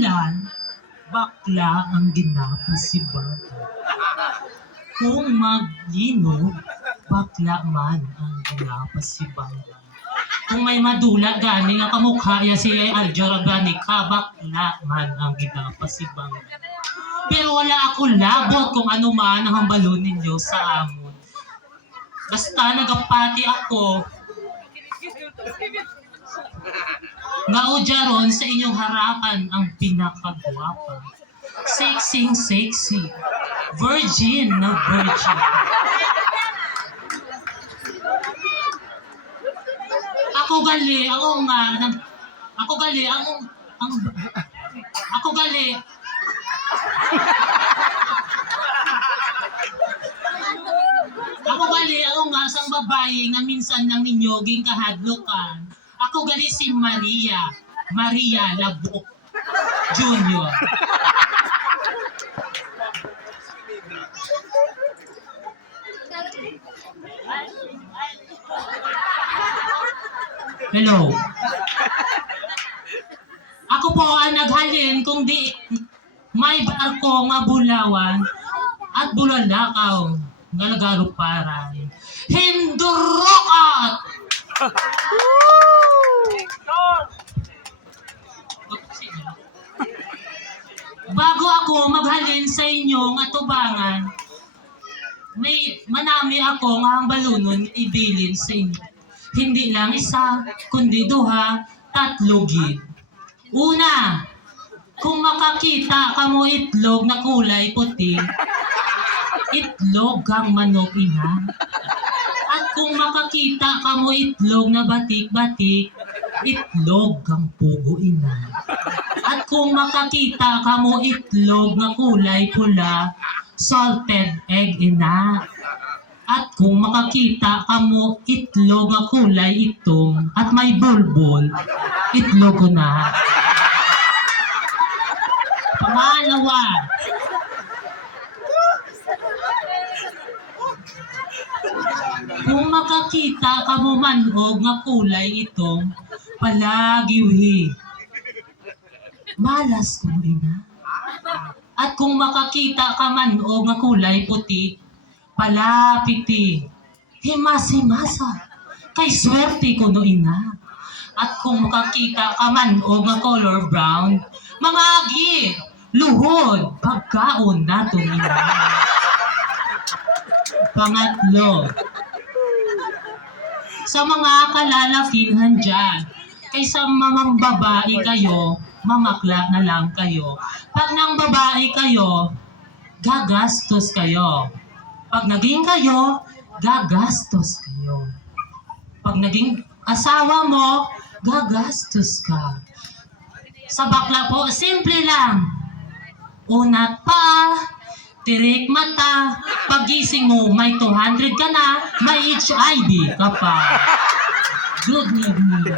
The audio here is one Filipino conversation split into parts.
mabulan, bakla ang ginapasibagan. Kung maglino, bakla man ang ginapasibagan. Kung may madula gani nga kamukha ya si Aljora gani ka, bakla man ang ginapasibagan. Pero wala akong labot kung ano man ang hambalon ninyo sa amon. Basta nagapati ako, naudya ron sa inyong harapan ang pinakagwapa. Sexy, virgin na virgin. Ako gali, ako nga sang babae nga minsan nang ninyoging kahadlokan. Ako gali si Maria Labok Junior. Hello. Ako po ang naghalin kung di may barko nga bulawan at bulalakaw nga nagaruparan. Hindurokat! Bago ako maghalin sa inyong atubangan, may manami ako nga ang balunon ibilin sa inyo. Hindi lang isa, kundi duha, 3 gid. Una, kung makakita ka mo itlog na kulay puti, itlog kang manok ina. At kung makakita ka mo itlog na batik-batik, itlog kang pugo ina. At kung makakita ka mo itlog na kulay pula, salted egg ina. At kung makakita ka mo itlog na kulay itong at may bulbul, itlog ko na. Pangalawa, kung makakita ka mo manog nga kulay itong palagiwhi, malas ko ina. At kung makakita ka manog nga kulay puti, palapiti, himas-himasa, kay swerte ko no ina. At kung makakita ka manog nga color brown, mga agi, luhod, pagkaon nato ina. Pangatlo, sa mga kalalakihan dyan, kaysa mamang babae kayo, mamakla na lang kayo. Pag nang babae kayo, gagastos kayo. Pag naging kayo, gagastos kayo. Pag naging asawa mo, gagastos ka. Sa bakla po, simple lang. Unat pa, tirik mata, pagising mo, may 200 ka na, may HIV ka pa. Good evening.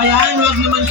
Ayan, huwag naman